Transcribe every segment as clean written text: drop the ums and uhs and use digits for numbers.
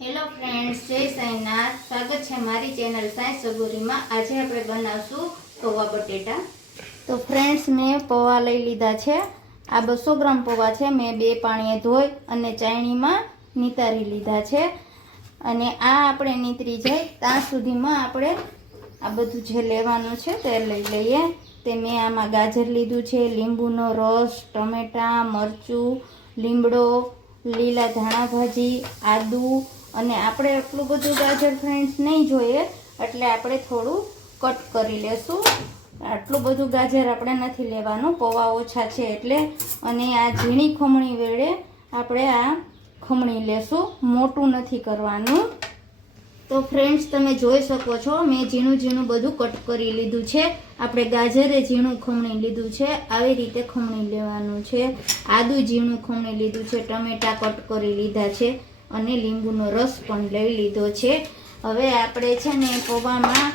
Hello friends, જય સાંઈનાથ। સ્વાગત છે મારી ચેનલ સાંઈ સગુરીમાં। આજે આપણે બનાવશું પૌવા બટેટા। તો ફ્રેન્ડ્સ, મેં પૌવા લઈ લીધા છે। આ 200 ગ્રામ પૌવા છે। મેં 2 પાણીએ ધોઈ અને ચાયણીમાં નીતારી લીધા છે। અને આ આપણે નીતરી જાય ત્યાં સુધીમાં આપણે આ બધું જે લેવાનું છે તે લઈ લઈએ। તે મેં આમાં ગાજર લીધું છે, લીંબુનો રસ, ટમેટા, મરચું, લીમડો, લીલા ધાણા ભાજી, આદુ। અને આપણે એટલું બધું ગાજર ફ્રેન્ડ્સ નહીં જોઈએ, એટલે આપણે થોડું કટ કરી લેશું। આટલું બધું ગાજર આપણે નથી લેવાનું, પૌવા ઓછા છે એટલે। અને આ ઝીણી ખમણી વેળે આપણે આ ખમણી લેશું, મોટું નથી કરવાનું। તો ફ્રેન્ડ્સ, તમે જોઈ શકો છો મેં ઝીણું ઝીણું બધું કટ કરી લીધું છે। આપણે ગાજરે ઝીણું ખમણી લીધું છે, આવી રીતે ખમણી લેવાનું છે। આદુ ઝીણું ખમણી લીધું છે, ટમેટા કટ કરી લીધા છે અને લીંબુનો રસ પણ લઈ લીધો છે। હવે આપણે છે ને પૌવામાં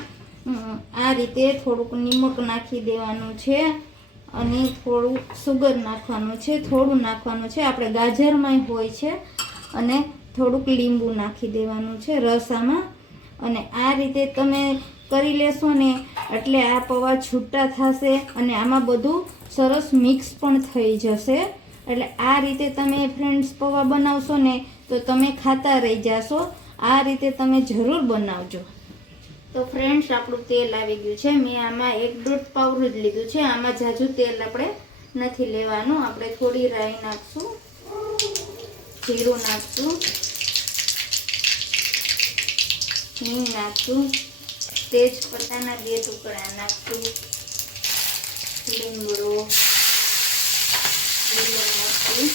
આ રીતે થોડુંક નિમક નાખી દેવાનું છે અને થોડું સુગર નાખવાનું છે, થોડું નાખવાનું છે, આપણે ગાજરમાંય હોય છે। અને થોડુંક લીંબુ નાખી દેવાનું છે રસામાં। અને આ રીતે તમે કરી લેશો ને એટલે આ પૌવા છૂટા થશે અને આમાં બધું સરસ મિક્સ પણ થઈ જશે। એટલે આ રીતે તમે ફ્રેન્ડ્સ પૌવા બનાવશો ને તો તમે ખાતા રહી જશો। આ રીતે તમે જરૂર બનાવજો। તો ફ્રેન્ડ્સ, આપણું તેલ આવી ગયું છે। મેં આમાં 1.5 પાવરું જ લીધું છે। આમાં ઝાઝું તેલ આપણે નથી લેવાનું। આપણે થોડી રાઈ નાખશું, જીરું નાખશું, હિંગ નાખશું, તેજ પત્તાના 2 ટુકડા નાખશું, લીમડો નાખશું।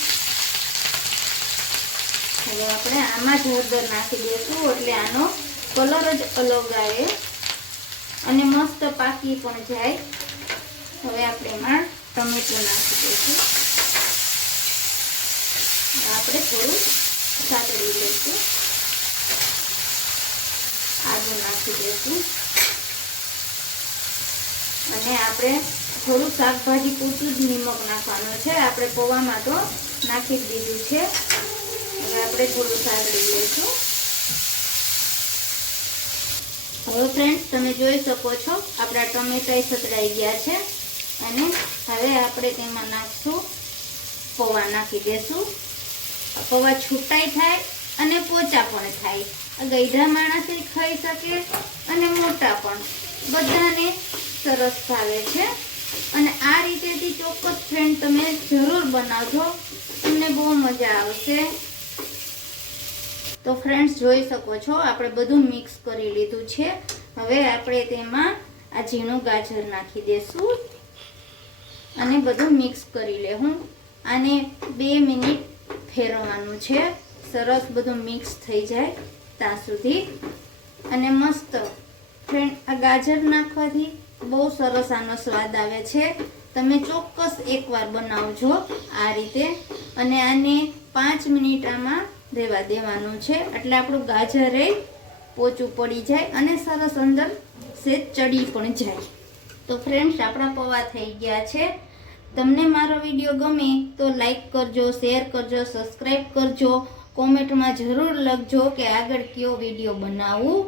હવે આપણે આમાં જ હળદર નાખી દઈશું એટલે આનો કલર જ અલગ આવે અને મસ્ત પાકી પણ જાય। હવે આપણે એમાં ટમેટું નાખી દઈશું, આપણે થોડું સાતળી લઈશું, આદુ નાખી દઈશું અને આપણે થોડું શાકભાજી પૂરતું જ નિમક નાખવાનું છે। આપણે પૌવામાં તો નાખી જ દીધું છે। હવે આપણે થોડું સાતળી લઈશું। હવે ફ્રેન્ડ્સ, તમે જોઈ શકો છો આપણા ટમેટા સતળાઈ ગયા છે અને હવે આપણે તેમાં નાખશું પૌવા નાખી દેશું। પૌવા છૂટાઈ થાય અને પોચા પણ થાય। આ ગઈઢા માણસે ખાઈ શકે અને મોટા પણ, બધાને સરસ ભાવે છે। અને આ રીતેથી ચોક્કસ ફ્રેન્ડ તમે જરૂર બનાવજો, તમને બહુ મજા આવશે। તો ફ્રેન્ડ્સ, જોઈ શકો છો આપણે બધું મિક્સ કરી લીધું છે। હવે આપણે તેમાં આ ઝીણું ગાજર નાખી દેશું અને બધું મિક્સ કરી લેવું। આને 2 મિનિટ ફેરવવાનું છે, સરસ બધું મિક્સ થઈ જાય ત્યાં સુધી। અને મસ્ત ફ્રેન્ડ, આ ગાજર નાખવાથી બહુ સરસ આનો સ્વાદ આવે છે। તમે ચોક્કસ એકવાર બનાવજો આ રીતે। અને આને 5 મિનિટ આમાં રહેવા દેવાનું છે એટલે આપણું ગાજર પોચું પડી જાય અને સરસ અંદર સેજ ચડી પણ જાય। તો ફ્રેન્ડ્સ, આપણા પૌવા થઈ ગયા છે। તમને મારો વિડીયો ગમે તો લાઈક કરજો, શેર કરજો, સબસ્ક્રાઈબ કરજો, કોમેન્ટમાં જરૂર લખજો કે આગળ કયો વિડીયો બનાવું।